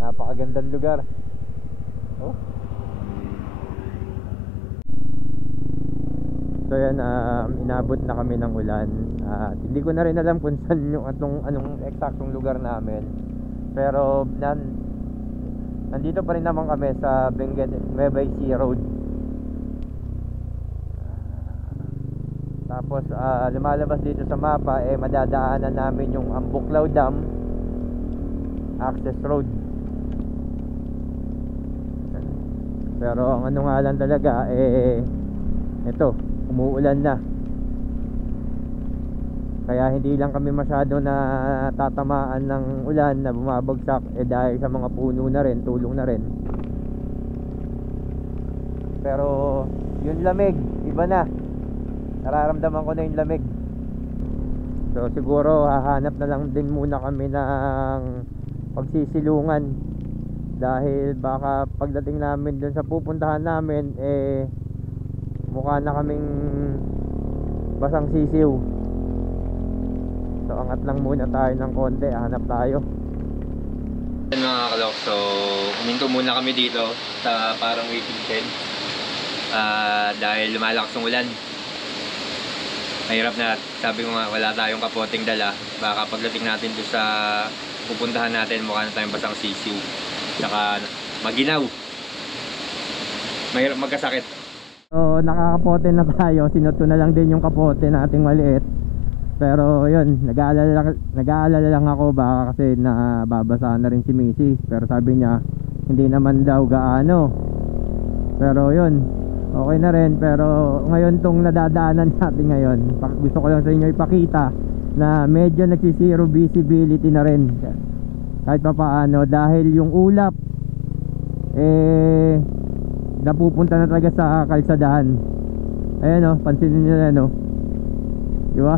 Napakagandang lugar. Oh. So yan, inabot na kami ng ulan. Hindi ko na rin alam kung saan yung anong eksaktong lugar namin. Pero nandito pa rin naman kami sa Benguet Nueva Ecija Road. Tapos lumalabas dito sa mapa, madadaanan namin yung Ambuklaw Dam access road. Pero ang ano nga lang talaga, ito, umuulan na. Kaya hindi lang kami masyado na tatamaan ng ulan na bumabagsak, dahil sa mga puno na rin, tulong na rin. Pero yung lamig, iba na. Nararamdaman ko na yung lamig. So siguro hahanap na lang din muna kami ng pagsisilungan, dahil baka pagdating namin dun sa pupuntahan namin, mukha na kaming basang sisiw. So angat lang muna tayo ng konti, hanap tayo. Mga kalok, so huminto muna kami dito sa parang waiting shed, dahil lumalakas ng ulan. Mahirap na, sabi ko nga, wala tayong kapoteng dala. Baka pagdating natin doon sa pupuntahan natin, mukha na tayong basang sisiw, saka maginaw, mahirap magkasakit. So nakakapote na tayo, sinuto na lang din yung kapote nating maliit. Pero yun, nag-aalala lang ako, baka kasi nababasa na rin si Missy. Pero sabi niya, hindi naman daw gaano. Pero yun, okay na rin. Pero ngayon tong nadadaanan natin ngayon, gusto ko lang sa inyo ipakita na medyo nagsisiro visibility na rin kahit pa paano, dahil yung ulap napupunta na talaga sa kalsadahan. Ayan o, pansinin nyo na, no? Diba?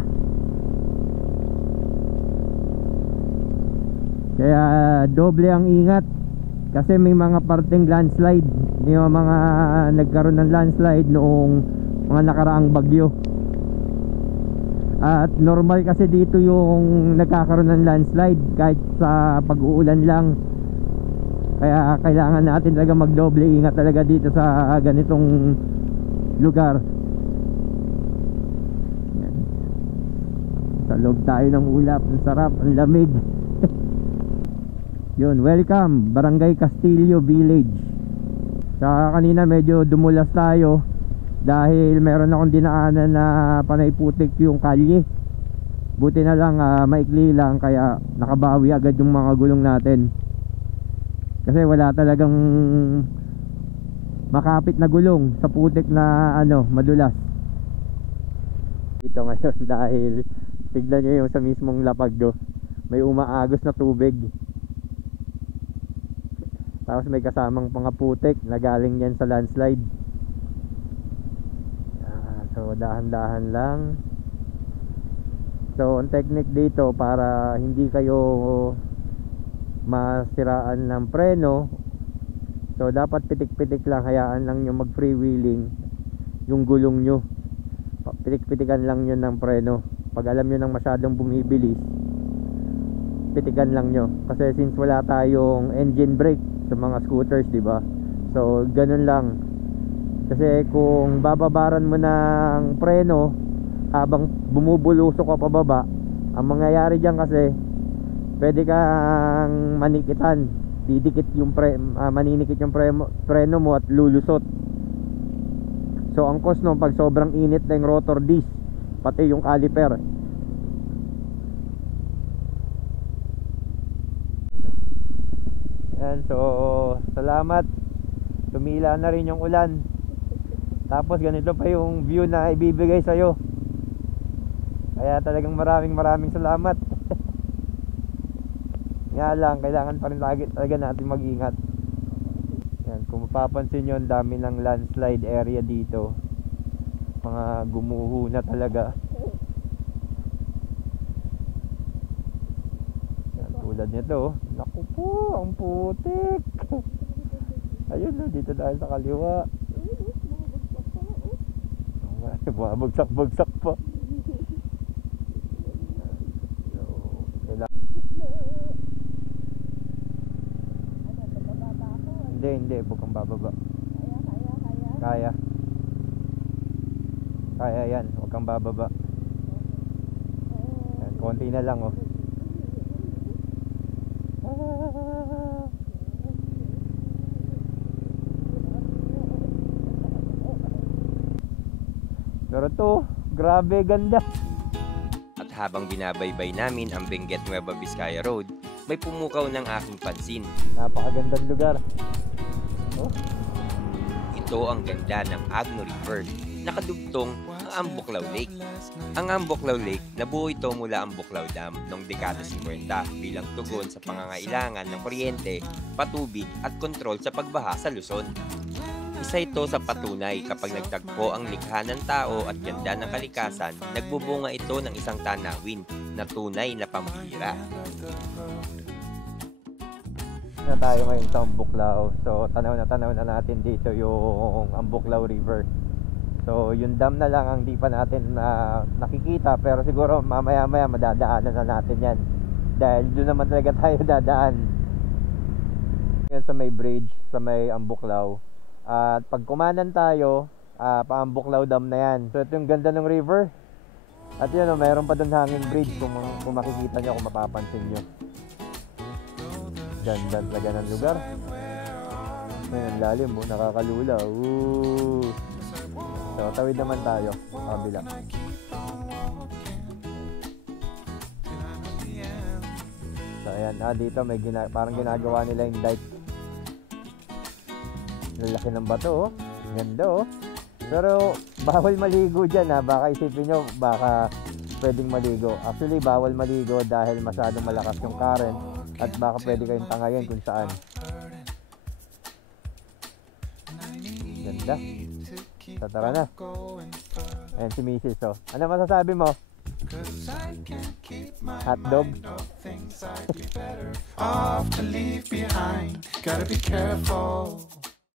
Kaya doble ang ingat, kasi may mga parteng landslide. Yung mga nagkaroon ng landslide noong mga nakaraang bagyo. At normal kasi dito yung nagkakaroon ng landslide kahit sa pag-uulan lang. Kaya kailangan natin talaga magdoble ingat talaga dito sa ganitong lugar. Yan. Sa loob tayo ng ulap, ang sarap, ang lamig. Yun, welcome Barangay Castillo Village. Saka kanina medyo dumulas tayo dahil meron akong dinaanan na panay putik yung kalye. Buti na lang maikli lang, kaya nakabawi agad yung mga gulong natin. Kasi wala talagang makapit na gulong sa putik na madulas. Dito ngayon dahil tignan nyo yung sa mismong lapag ko, may umaagos na tubig. Tapos may kasamang mga putik na galing yan sa landslide. So dahan-dahan lang. So ang technique dito, para hindi kayo masiraan ng preno, so dapat pitik-pitik lang, hayaan lang nyo mag freewheeling yung gulong nyo. Pitik-pitikan lang nyo ng preno. Pag alam nyo nang masyadong bumibilis, pitikan lang nyo. Kasi since wala tayong engine brake sa mga scooters, diba? So ganun lang. Kasi kung bababaran mo ng preno habang bumubulusok ka pababa, ang mangyayari dyan kasi pwede kang manikitan. Didikit yung maninikit yung preno mo at lulusot. So ang cause no, pag sobrang init na yung rotor disc, pati yung caliper. Yan, so salamat. Tumila na rin yung ulan. Tapos ganito pa yung view na ibibigay sa'yo. Kaya talagang maraming salamat. Nga lang, kailangan pa rin talaga natin mag-ingat. Yan, kung mapapansin nyo, ang dami ng landslide area dito. Mga gumuho na talaga. Yan, tulad nito. Naku po, ang putik. Ayun na, dito tayo sa kaliwa. Bumabagsak-bagsak pa. Hindi, huwag kang bababa. Kaya. Kaya yan, huwag kang bababa. Yan, konti na lang oh. Pero to, grabe ganda. At habang binabaybay namin ang Benguet Nueva Vizcaya Road, may pumukaw ng aking pansin. Napakagandang lugar. Oh. Ito ang ganda ng Agno River, nakadugtong ang Ambuklaw Lake. Ang Ambuklaw Lake, nabuo ito mula Ambuklaw Dam noong dekada 50 bilang tugon sa pangangailangan ng kuryente, patubig at kontrol sa pagbaha sa Luzon. Isa ito sa patunay kapag nagtagpo ang likha ng tao at ganda ng kalikasan, nagbubunga ito ng isang tanawin na tunay na pambihira. Na tayo ngayon sa Ambuklaw. So tanaw na natin dito yung Ambuklaw River. So yung dam na lang ang di pa natin nakikita, pero siguro mamaya madadaanan na natin yan. Dahil doon naman talaga tayo dadaan. Yan sa may bridge, sa may Ambuklaw. At pag kumanan tayo, pa-Ambuklaw Dam na yan. So ito yung ganda ng river. At yun, mayroon pa doon hanging bridge kung makikita nyo, kung mapapansin nyo. Ganda talaga ng lugar. Ayun, lalim mo, nakakalula. Ooh. So tawid naman tayo, kabila. So ayan, dito may parang ginagawa nila yung dike. Lalaki ng bato, oh. Ganda, oh. Pero bawal maligo dyan, baka isipin nyo, baka pwedeng maligo. Actually, bawal maligo dahil masyadong malakas yung current at baka pwede kayong tangayin kung saan. Ganda. So tara na. Ayan si Mrs. oh. Ano masasabi mo? Hotdog? Off to leave behind, gotta be careful.